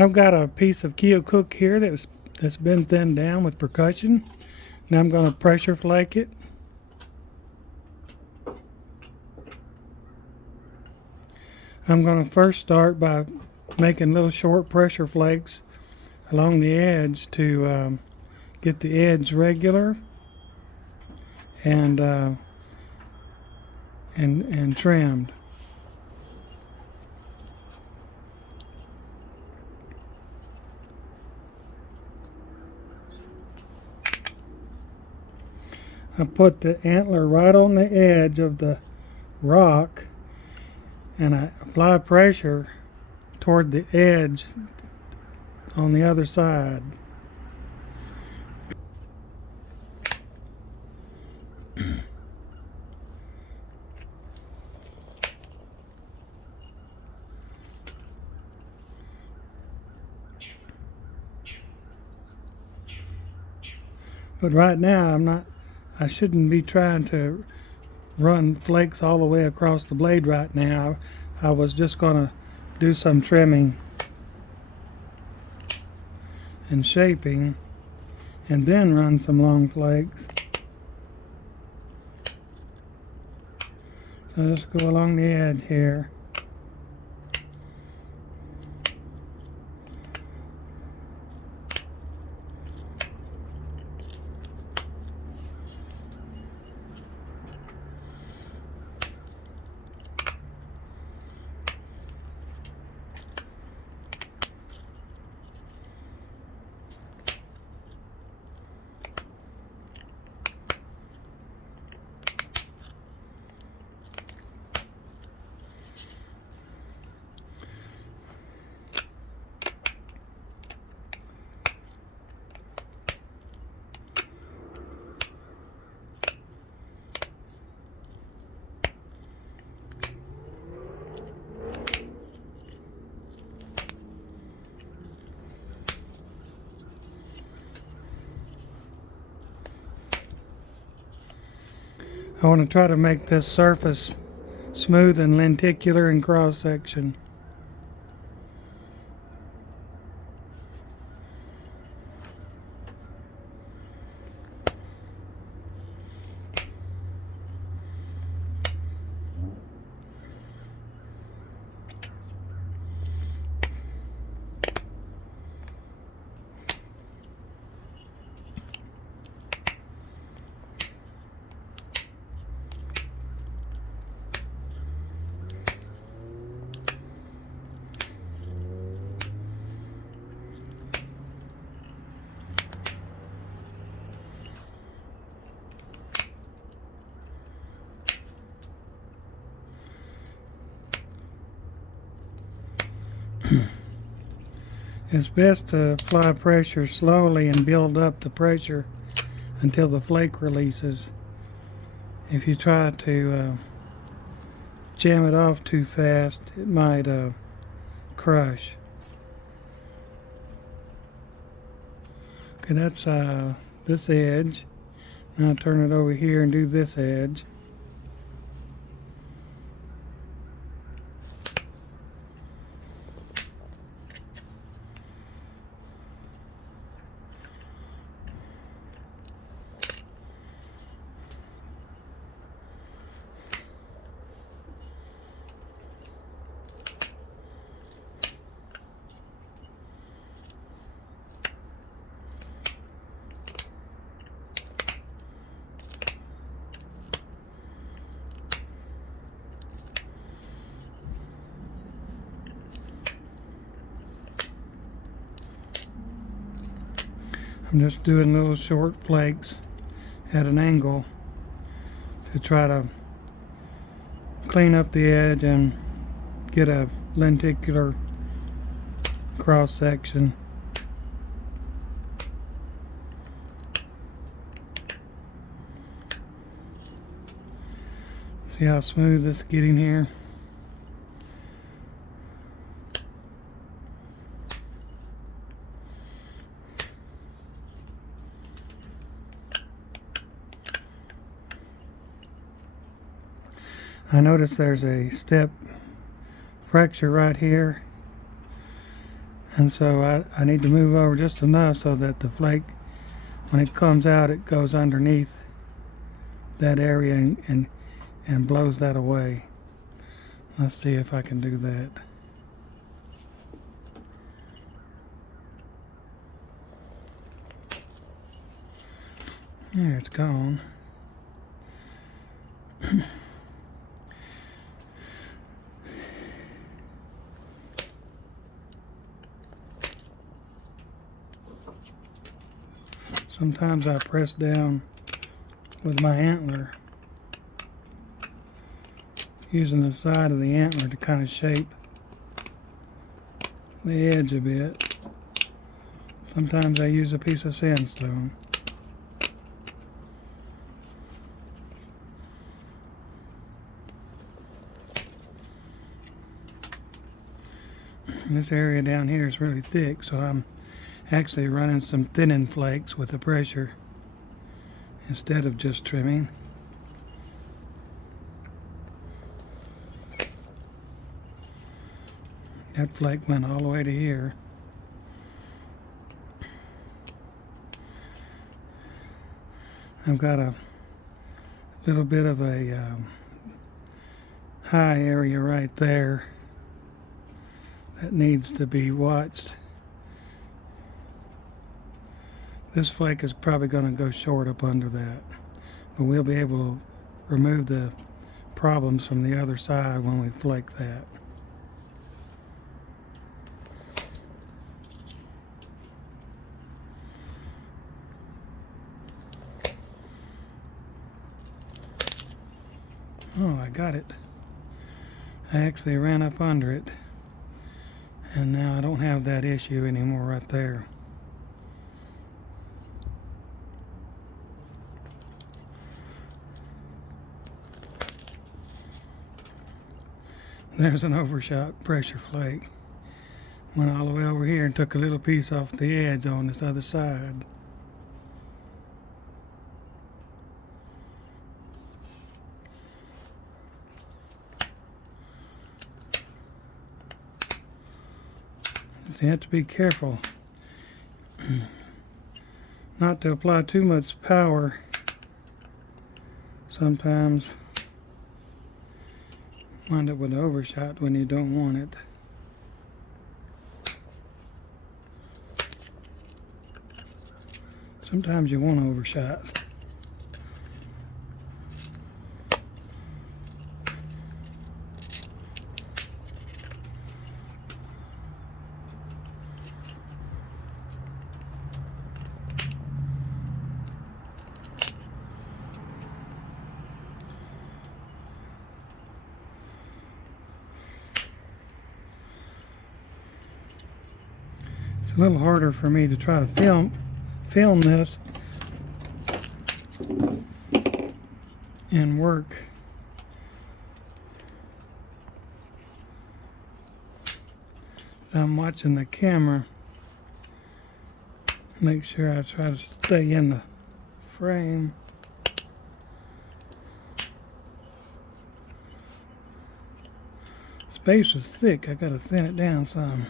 I've got a piece of Keokuk here that's been thinned down with percussion. Now I'm going to pressure flake it. I'm going to first start by making little short pressure flakes along the edge to get the edge regular and trimmed. I put the antler right on the edge of the rock and I apply pressure toward the edge on the other side. But right now I shouldn't be trying to run flakes all the way across the blade right now. I was just going to do some trimming and shaping and then run some long flakes. So just go along the edge here. I want to try to make this surface smooth and lenticular in cross section. It's best to apply pressure slowly and build up the pressure until the flake releases. If you try to jam it off too fast, it might crush. Okay, that's this edge. Now turn it over here and do this edge. I'm just doing little short flakes at an angle to try to clean up the edge and get a lenticular cross section. See how smooth it's getting here? I notice there's a step fracture right here. And so I need to move over just enough so that the flake, when it comes out, it goes underneath that area and blows that away. Let's see if I can do that. There, it's gone. Sometimes I press down with my antler, using the side of the antler to kind of shape the edge a bit. Sometimes I use a piece of sandstone. This area down here is really thick, so I'm actually running some thinning flakes with the pressure instead of just trimming. That flake went all the way to here. I've got a little bit of a high area right there that needs to be watched. This flake is probably going to go short up under that, but we'll be able to remove the problems from the other side when we flake that. Oh, I got it. I actually ran up under it, and now I don't have that issue anymore right there. There's an overshot pressure flake. Went all the way over here and took a little piece off the edge on this other side. You have to be careful not to apply too much power. Sometimes wind up with an overshot when you don't want it. Sometimes you want overshots. It's a little harder for me to try to film this and work. I'm watching the camera, make sure I try to stay in the frame. Space is thick, I gotta thin it down some.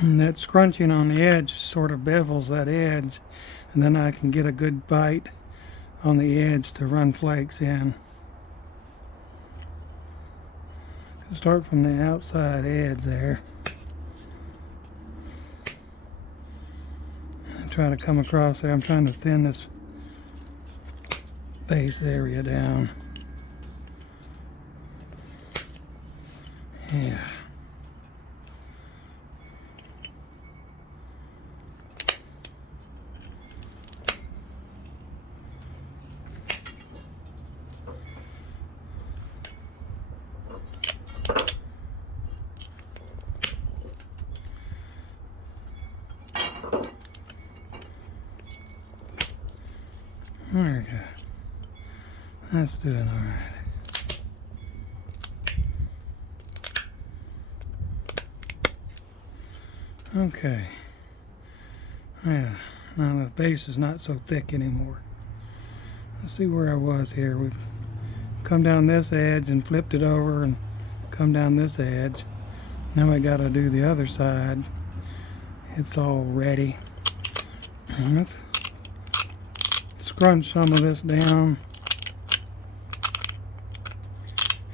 And that scrunching on the edge sort of bevels that edge, and then I can get a good bite on the edge to run flakes in. Start from the outside edge there and try to come across there. I'm trying to thin this base area down. Yeah. There we go. That's doing all right. Okay. Yeah, now the base is not so thick anymore. Let's see where I was here. We've come down this edge and flipped it over and come down this edge. Now I gotta do the other side. It's all ready. Let's scrunch some of this down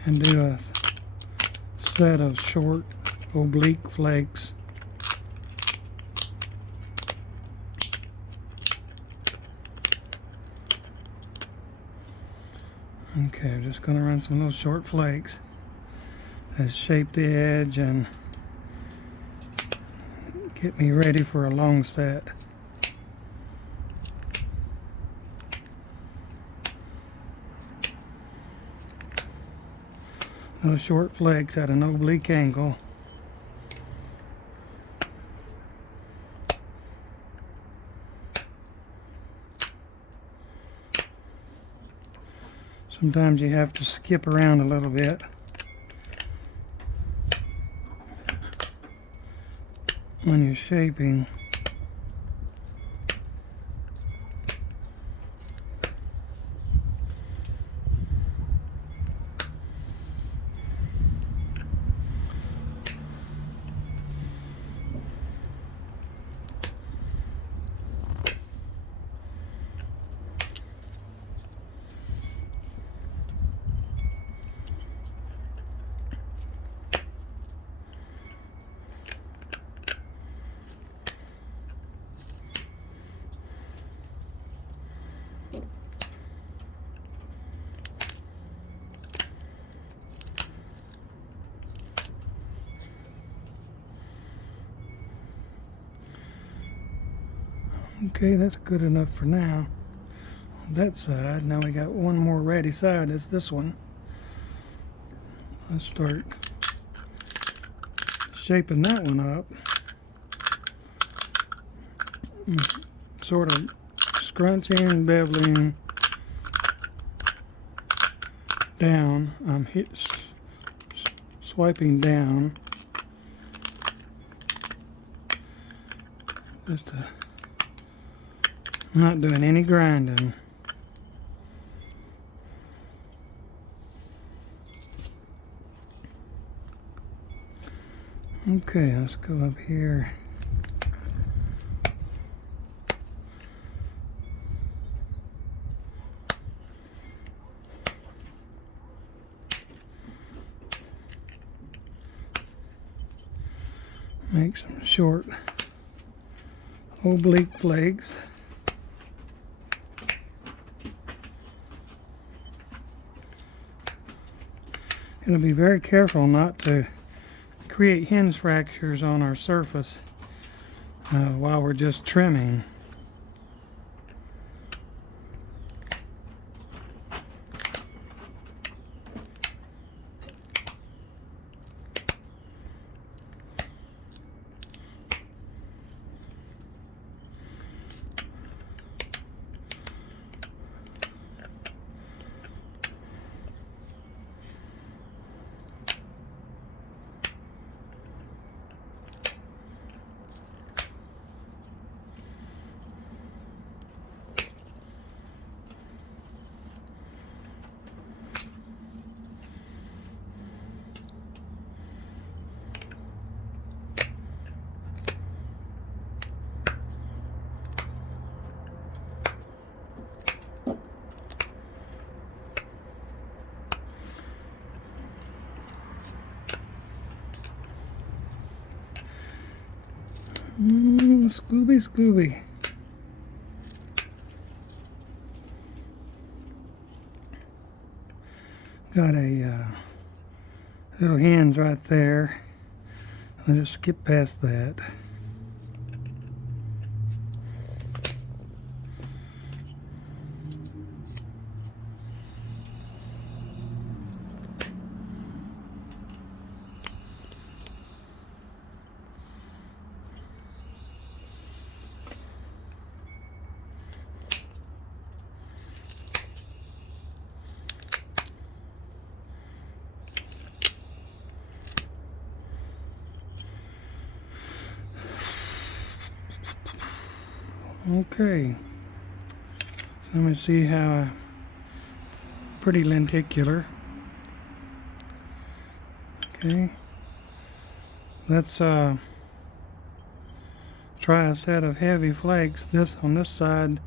and do a set of short oblique flakes. Okay, I'm just going to run some little short flakes that shape the edge and get me ready for a long set. Little short flakes at an oblique angle. Sometimes you have to skip around a little bit when you're shaping. Okay, that's good enough for now. On that side, now we got one more ready side. It's this one. Let's start shaping that one up. Sort of scrunching and beveling down. I'm swiping down. I'm not doing any grinding. Okay, let's go up here. Make some short oblique flakes. Gotta be very careful not to create hinge fractures on our surface while we're just trimming. Scooby. Got a little hinge right there. I'll just skip past that. Okay, so let me see how pretty lenticular. Okay, let's try a set of heavy flakes on this side,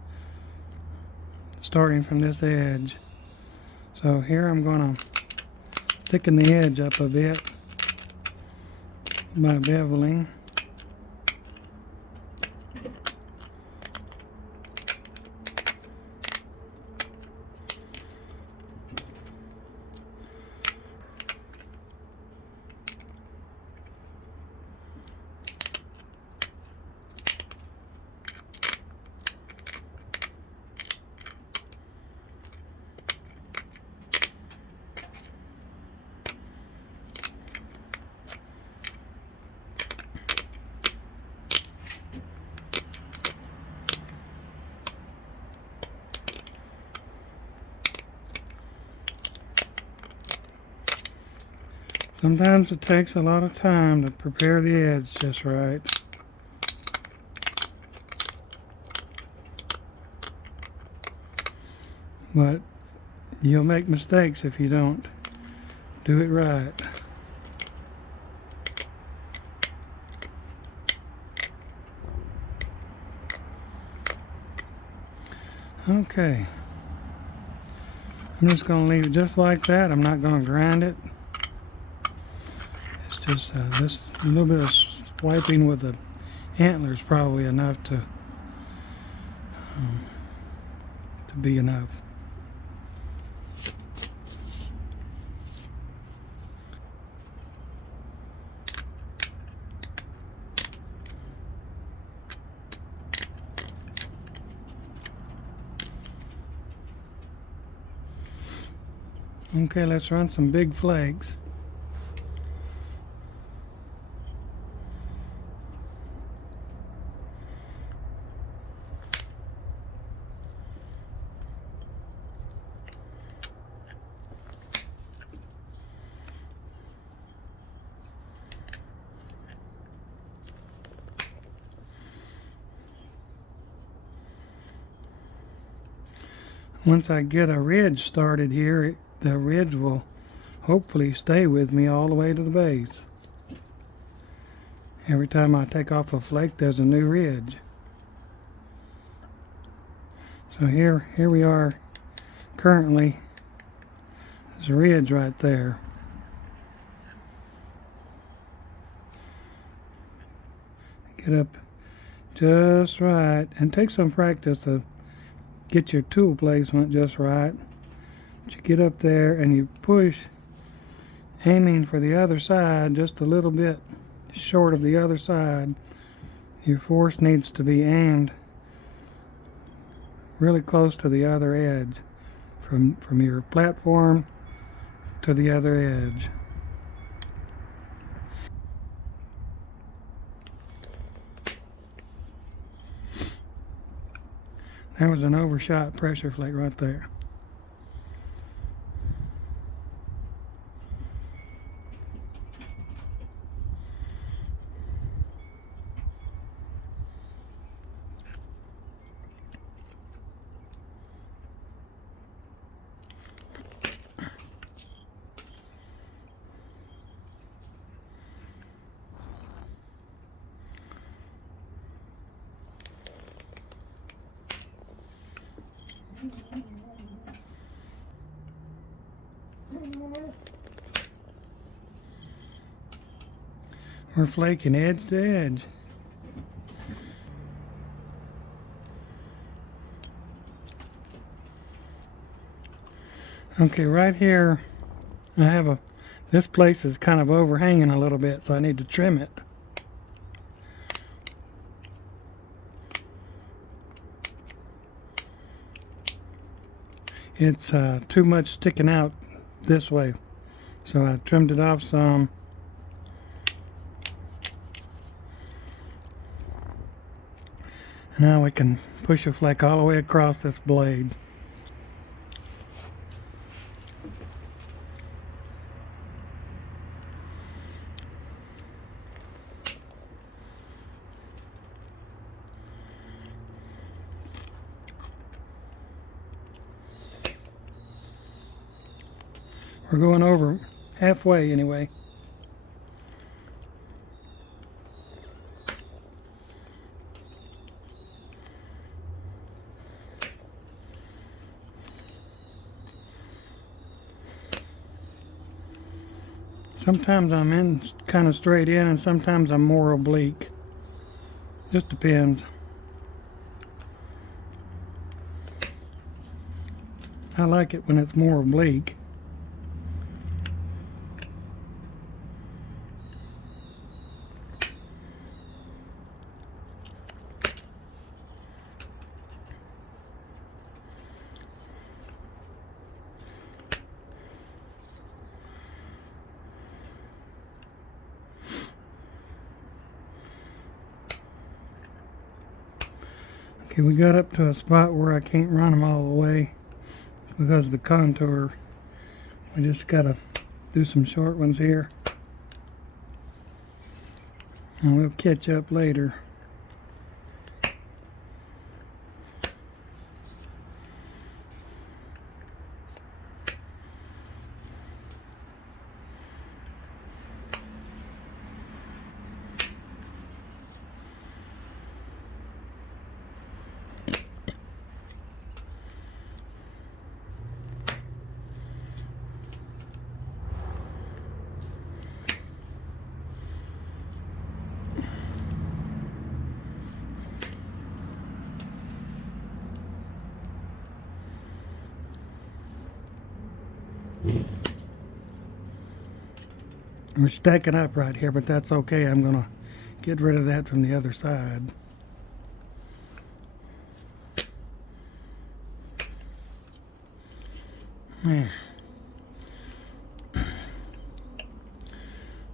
starting from this edge. So here I'm going to thicken the edge up a bit by beveling. Sometimes it takes a lot of time to prepare the edge just right. But you'll make mistakes if you don't do it right. Okay. I'm just going to leave it just like that. I'm not going to grind it. It's just this little bit of swiping with the antlers probably enough to be enough. Okay, let's run some big flakes. Once I get a ridge started here, the ridge will hopefully stay with me all the way to the base. Every time I take off a flake, there's a new ridge. So here we are currently. There's a ridge right there. Get up just right, and take some practice to get your tool placement just right. But you get up there and you push, aiming for the other side just a little bit short of the other side. Your force needs to be aimed really close to the other edge, from your platform to the other edge. There was an overshot pressure flake right there. We're flaking edge to edge. Okay, right here I have this place is kind of overhanging a little bit, so I need to trim it. It's too much sticking out this way, so I trimmed it off some. Now we can push a flake all the way across this blade. We're going over halfway anyway. Sometimes I'm in kind of straight in and sometimes I'm more oblique. Just depends. I like it when it's more oblique. Okay, we got up to a spot where I can't run them all the way because of the contour. We just gotta do some short ones here, and we'll catch up later. We're stacking up right here, but that's okay. I'm gonna get rid of that from the other side. There.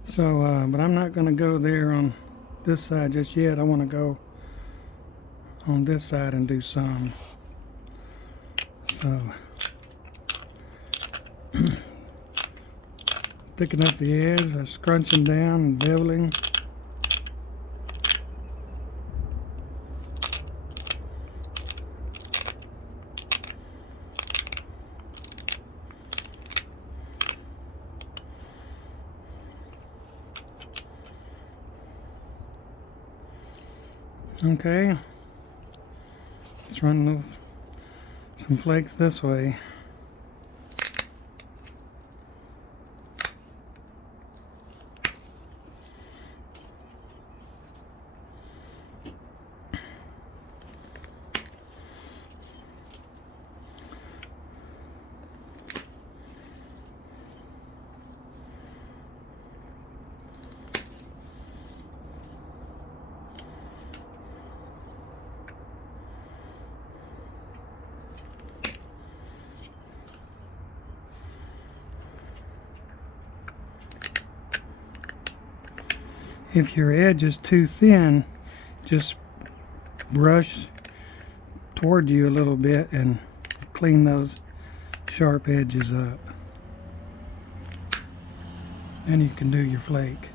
So, but I'm not gonna go there on this side just yet. I want to go on this side and do some. So, thicken up the edge, scrunching down and beveling. Okay, let's run some flakes this way. If your edge is too thin, just brush toward you a little bit and clean those sharp edges up. Then you can do your flake.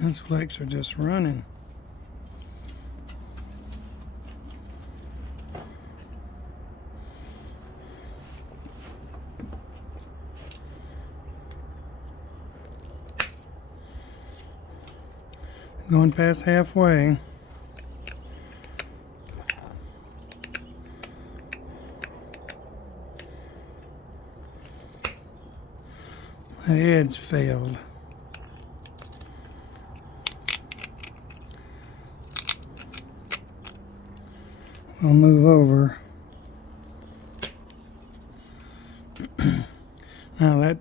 Those flakes are just running. Going past halfway. The edge failed. I'll move over. Now that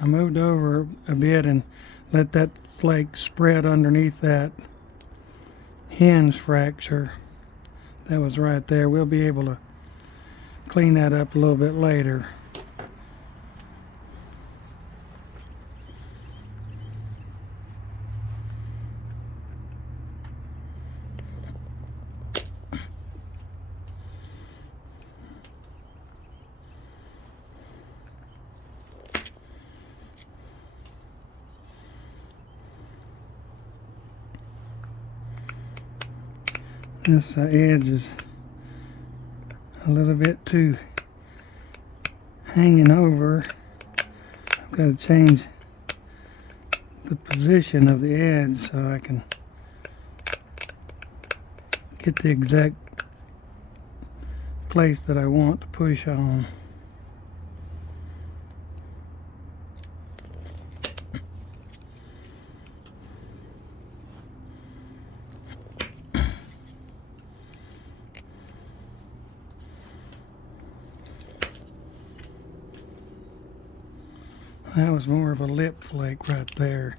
I moved over a bit and let that flake spread underneath that hinge fracture that was right there. We'll be able to clean that up a little bit later. This edge is a little bit too hanging over. I've got to change the position of the edge so I can get the exact place that I want to push on. That was more of a lip flake right there.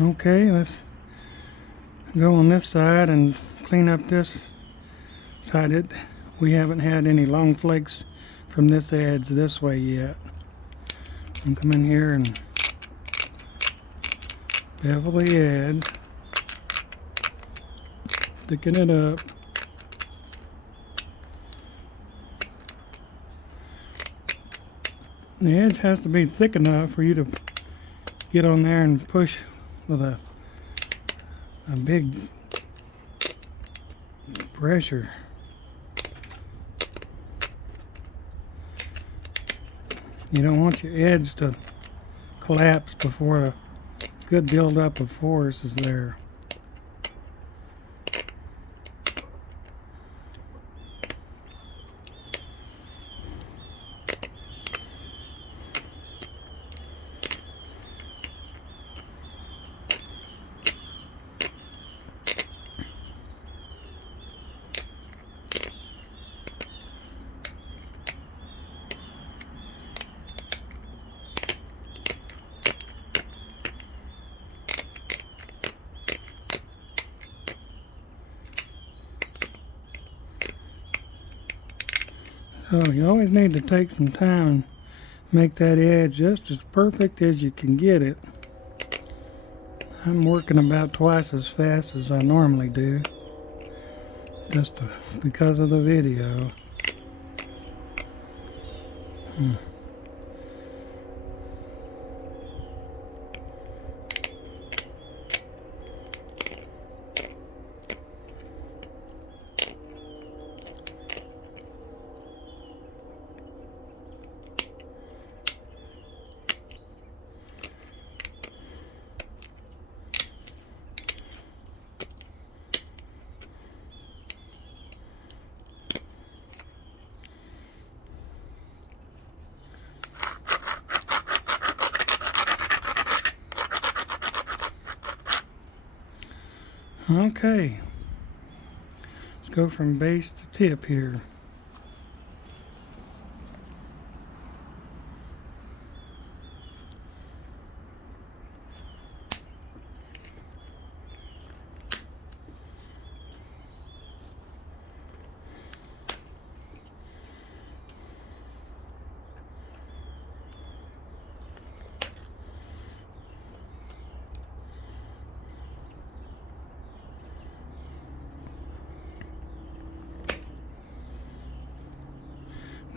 Okay, let's go on this side and clean up this side. We haven't had any long flakes from this edge this way yet. I'm come in here and bevel the edge, thicken it up. The edge has to be thick enough for you to get on there and push with a big pressure. You don't want your edge to collapse before a good buildup of force is there. So you always need to take some time and make that edge just as perfect as you can get it. I'm working about twice as fast as I normally do, just because of the video. Okay, let's go from base to tip here.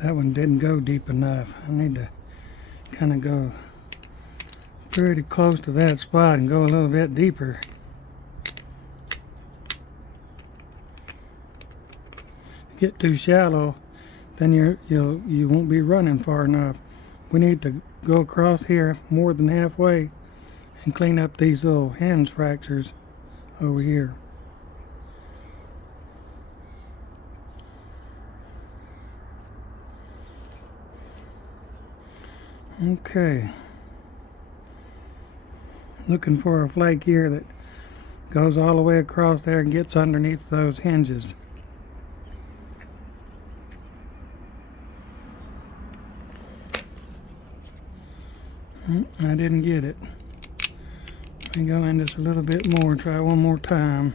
That one didn't go deep enough. I need to kind of go pretty close to that spot and go a little bit deeper. Get too shallow, then you won't be running far enough. We need to go across here more than halfway and clean up these little hinge fractures over here. Okay, looking for a flake here that goes all the way across there and gets underneath those hinges. I didn't get it. Let me go in just a little bit more, try one more time.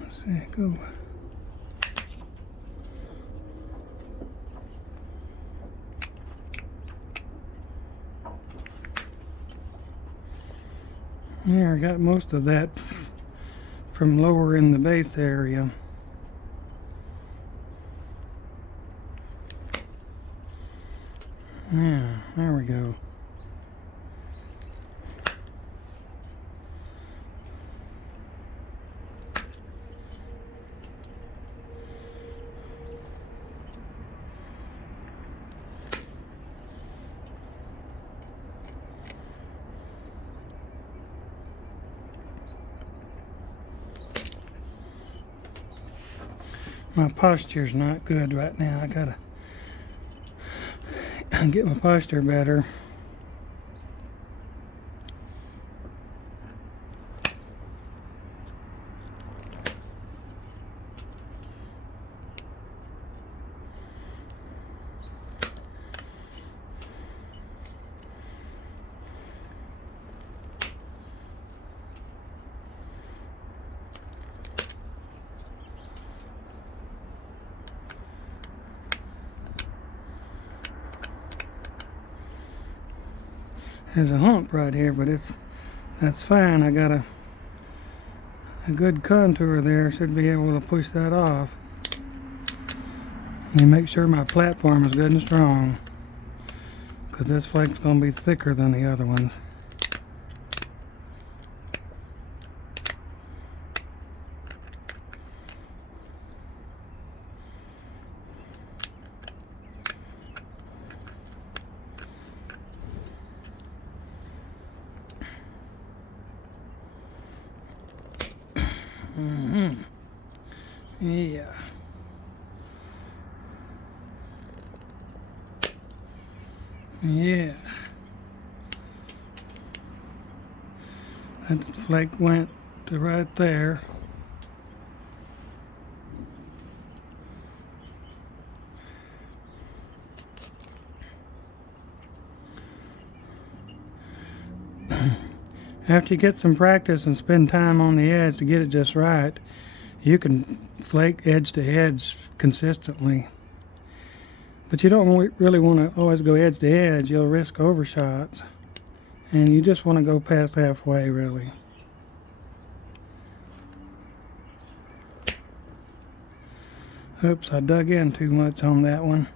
Let's see, go. Yeah, I got most of that from lower in the base area. Yeah, there we go. My posture's not good right now. I gotta get my posture better. There's a hump right here, but that's fine. I got a good contour there. Should be able to push that off. And make sure my platform is good and strong, because this flake's going to be thicker than the other ones. Yeah. Yeah. That flake went to right there. After you get some practice and spend time on the edge to get it just right, you can flake edge to edge consistently. But you don't really want to always go edge to edge. You'll risk overshots. And you just want to go past halfway, really. Oops, I dug in too much on that one.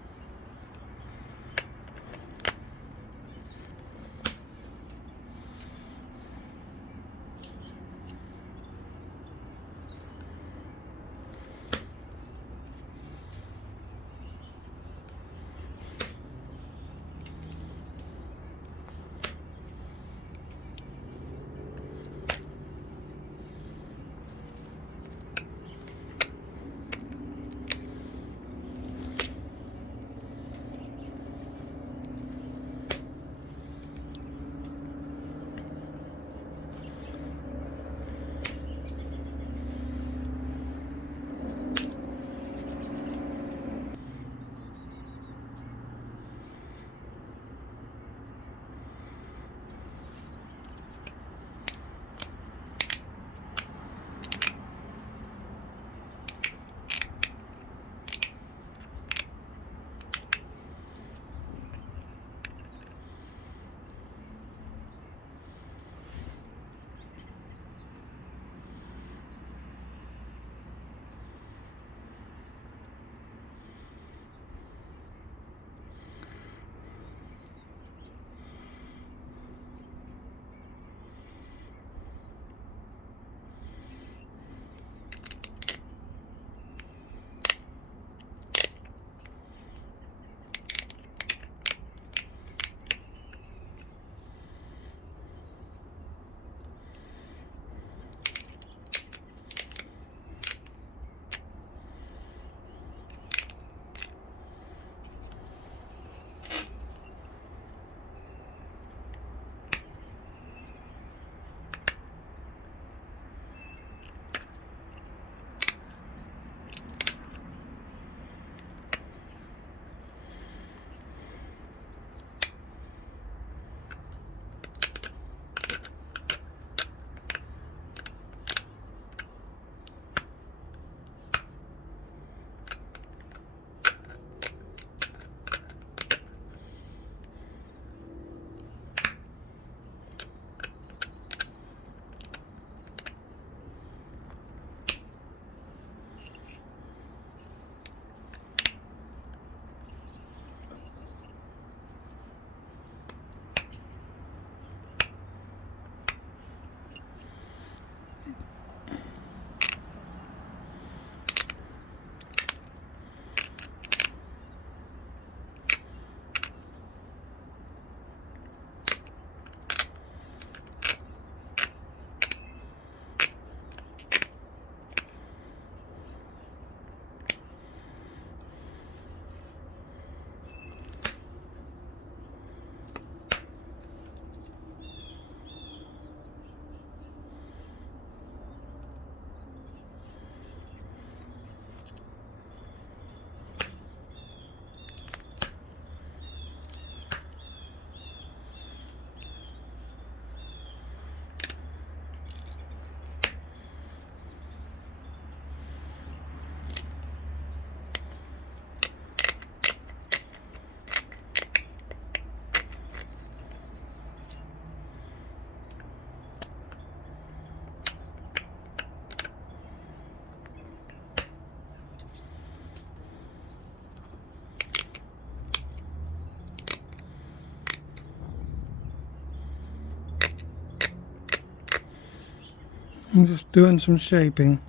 I'm just doing some shaping.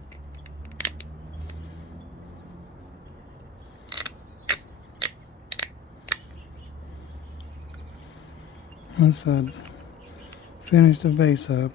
Once I finish the base up.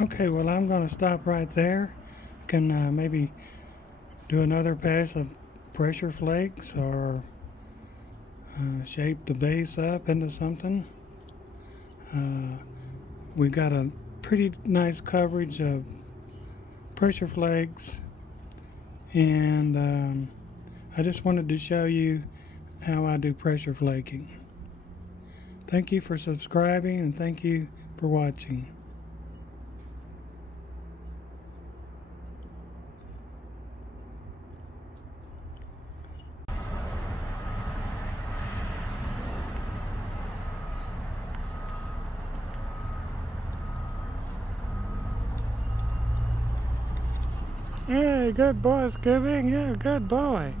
Okay, well, I'm going to stop right there. Can maybe do another pass of pressure flakes or shape the base up into something. We got a pretty nice coverage of pressure flakes, and I just wanted to show you how I do pressure flaking. Thank you for subscribing, and thank you for watching. Hey, good boy, Scooby. Yeah, good boy.